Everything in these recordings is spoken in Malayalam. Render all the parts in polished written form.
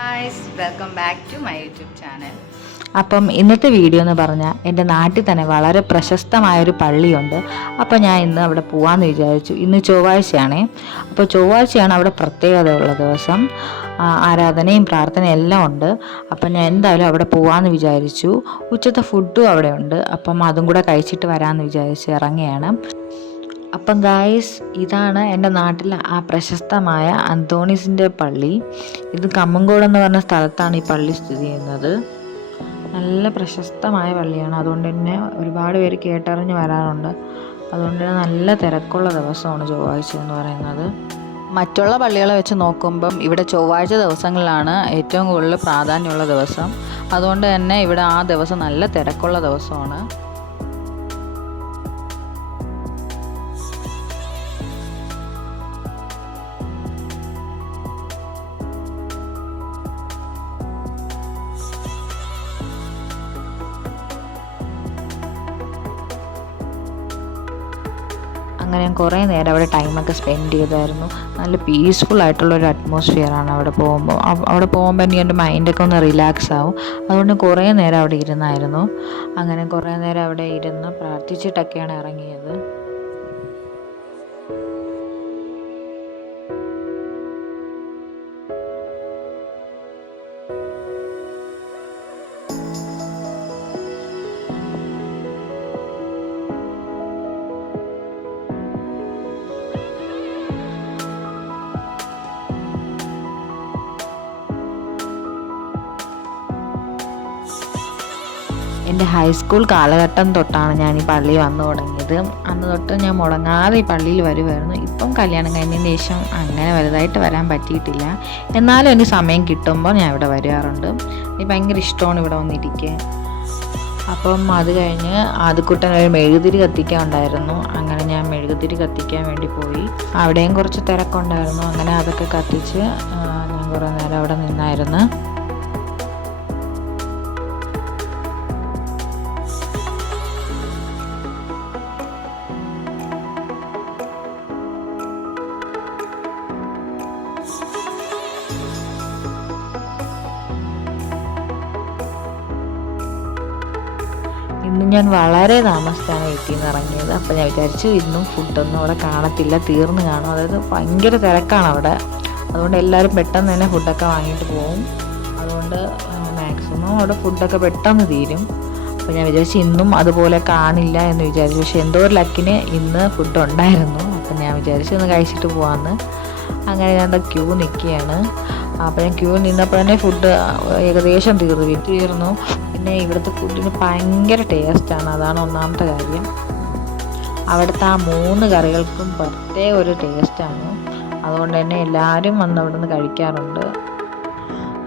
Guys, welcome back to my YouTube channel. അപ്പം ഇന്നത്തെ വീഡിയോ എന്ന് പറഞ്ഞാൽ എൻ്റെ നാട്ടിൽ തന്നെ വളരെ പ്രശസ്തമായൊരു പള്ളിയുണ്ട്. അപ്പോൾ ഞാൻ ഇന്ന് അവിടെ പോകാമെന്ന് വിചാരിച്ചു. ഇന്ന് ചൊവ്വാഴ്ചയാണേ. അപ്പോൾ ചൊവ്വാഴ്ചയാണ് അവിടെ പ്രത്യേകതയുള്ള ദിവസം. ആരാധനയും പ്രാർത്ഥനയും എല്ലാം ഉണ്ട്. അപ്പം ഞാൻ എന്തായാലും അവിടെ പോകാമെന്ന് വിചാരിച്ചു. ഉച്ചത്തെ ഫുഡും അവിടെ ഉണ്ട്. അപ്പം അതും കൂടെ കഴിച്ചിട്ട് വരാമെന്ന് വിചാരിച്ച് ഇറങ്ങിയാണ്. അപ്പം ഗായ്സ്, ഇതാണ് എൻ്റെ നാട്ടിലെ ആ പ്രശസ്തമായ അന്തോണീസിൻ്റെ പള്ളി. ഇത് കമ്മങ്കോട് എന്ന് പറഞ്ഞ സ്ഥലത്താണ് ഈ പള്ളി സ്ഥിതി ചെയ്യുന്നത്. നല്ല പ്രശസ്തമായ പള്ളിയാണ്. അതുകൊണ്ട് തന്നെ ഒരുപാട് പേര് കേട്ടറിഞ്ഞ് വരാറുണ്ട്. അതുകൊണ്ട് തന്നെ നല്ല തിരക്കുള്ള ദിവസമാണ് ചൊവ്വാഴ്ച എന്ന് പറയുന്നത്. മറ്റുള്ള പള്ളികളെ വെച്ച് നോക്കുമ്പം ഇവിടെ ചൊവ്വാഴ്ച ദിവസങ്ങളിലാണ് ഏറ്റവും കൂടുതൽ പ്രാധാന്യമുള്ള ദിവസം. അതുകൊണ്ട് തന്നെ ഇവിടെ ആ ദിവസം നല്ല തിരക്കുള്ള ദിവസമാണ്. അങ്ങനെ ഞാൻ കുറേ നേരം അവിടെ ടൈമൊക്കെ സ്പെൻഡ് ചെയ്തായിരുന്നു. നല്ല പീസ്ഫുൾ ആയിട്ടുള്ളൊരു അറ്റ്മോസ്ഫിയറാണ് അവിടെ പോകുമ്പോൾ എനിക്ക് എൻ്റെ മൈൻഡൊക്കെ ഒന്ന് റിലാക്സ് ആവും. അതുകൊണ്ട് കുറേ നേരം അവിടെ ഇരുന്നായിരുന്നു. അങ്ങനെ കുറേ നേരം അവിടെ ഇരുന്ന് പ്രാർത്ഥിച്ചിട്ടൊക്കെയാണ് ഇറങ്ങിയത്. എൻ്റെ ഹൈസ്കൂൾ കാലഘട്ടം തൊട്ടാണ് ഞാൻ ഈ പള്ളി വന്നു തുടങ്ങിയത്. അന്ന് തൊട്ട് ഞാൻ മുടങ്ങാതെ ഈ പള്ളിയിൽ വരുമായിരുന്നു. ഇപ്പം കല്യാണം കഴിഞ്ഞതിന് ശേഷം അങ്ങനെ വലുതായിട്ട് വരാൻ പറ്റിയിട്ടില്ല. എന്നാലും എനിക്ക് സമയം കിട്ടുമ്പോൾ ഞാൻ ഇവിടെ വരാറുണ്ട്. എനിക്ക് ഭയങ്കര ഇഷ്ടമാണ് ഇവിടെ വന്നിരിക്കാൻ. അപ്പം അത് കഴിഞ്ഞ് ആദ്യക്കുട്ടൻ ഒരു മെഴുകുതിരി കത്തിക്കാൻ ഉണ്ടായിരുന്നു. അങ്ങനെ ഞാൻ മെഴുകുതിരി കത്തിക്കാൻ വേണ്ടി പോയി. അവിടെയും കുറച്ച് തിരക്കുണ്ടായിരുന്നു. അങ്ങനെ അതൊക്കെ കത്തിച്ച് ഞാൻ കുറേ നേരം അവിടെ നിന്നായിരുന്നു. ഇന്ന് ഞാൻ വളരെ താമസിച്ചാണ് വീട്ടിൽ നിന്ന് ഇറങ്ങിയത്. അപ്പോൾ ഞാൻ വിചാരിച്ചു ഇന്നും ഫുഡൊന്നും അവിടെ കാണത്തില്ല, തീർന്നു കാണും. അതായത് ഭയങ്കര തിരക്കാണ് അവിടെ. അതുകൊണ്ട് എല്ലാവരും പെട്ടെന്ന് തന്നെ ഫുഡൊക്കെ വാങ്ങിയിട്ട് പോകും. അതുകൊണ്ട് മാക്സിമം അവിടെ ഫുഡൊക്കെ പെട്ടെന്ന് തീരും. അപ്പോൾ ഞാൻ വിചാരിച്ചു ഇന്നും അതുപോലെ കാണില്ല എന്ന് വിചാരിച്ചു. പക്ഷേ എന്തോ ഒരു ലക്കിന് ഇന്ന് ഫുഡ് ഉണ്ടായിരുന്നു. അപ്പം ഞാൻ വിചാരിച്ചു ഒന്ന് കഴിച്ചിട്ട് പോകാമെന്ന്. അങ്ങനെ ഞാൻ എന്താ ക്യൂ നിൽക്കുകയാണ്. അപ്പോൾ ഞാൻ ക്യൂ നിന്നപ്പോൾ തന്നെ ഫുഡ് ഏകദേശം തീർന്നു. പിന്നെ ഇവിടുത്തെ ഫുഡിന് ഭയങ്കര ടേസ്റ്റാണ്. അതാണ് ഒന്നാമത്തെ കാര്യം. അവിടുത്തെ ആ 3 കറികൾക്കും പ്രത്യേക ഒരു ടേസ്റ്റാണ്. അതുകൊണ്ട് തന്നെ എല്ലാവരും വന്ന് അവിടെ നിന്ന് കഴിക്കാറുണ്ട്.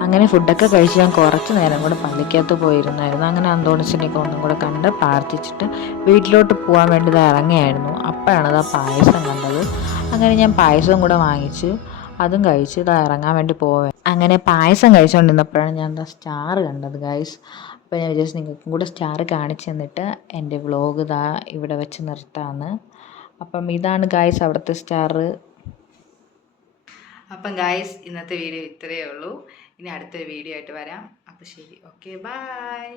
അങ്ങനെ ഫുഡൊക്കെ കഴിച്ച് ഞാൻ കുറച്ച് നേരം കൂടെ പള്ളിക്കകത്ത് പോയിരുന്നായിരുന്നു. അങ്ങനെ അന്തോണിസിനെയൊക്കെ ഒന്നും കൂടെ കണ്ട് പ്രാർത്ഥിച്ചിട്ട് വീട്ടിലോട്ട് പോകാൻ വേണ്ടി ഇറങ്ങിയായിരുന്നു. അപ്പോഴാണ് ആ പായസം കണ്ടത്. അങ്ങനെ ഞാൻ പായസവും കൂടെ വാങ്ങിച്ച് അതും കഴിച്ച് ഇറങ്ങാൻ വേണ്ടി പോവേ. അങ്ങനെ പായസം കഴിച്ചുകൊണ്ടിരുന്നപ്പോഴാണ് ഞാൻ സ്റ്റാർ കണ്ടത് ഗൈസ്. അപ്പോൾ ഞാൻ വിചാരിച്ചു നിങ്ങൾക്കും കൂടെ സ്റ്റാർ കാണിച്ചു തന്നിട്ട് എൻ്റെ വ്ളോഗ് ഇവിടെ വെച്ച് നിർത്താമെന്ന്. അപ്പം ഇതാണ് ഗൈസ് അവിടുത്തെ സ്റ്റാർ. അപ്പം ഗൈസ്, ഇന്നത്തെ വീഡിയോ ഇത്രയേ ഉള്ളൂ. ഇനി അടുത്തൊരു വീഡിയോ ആയിട്ട് വരാം. അപ്പോൾ ശരി, ഓക്കെ, ബൈ.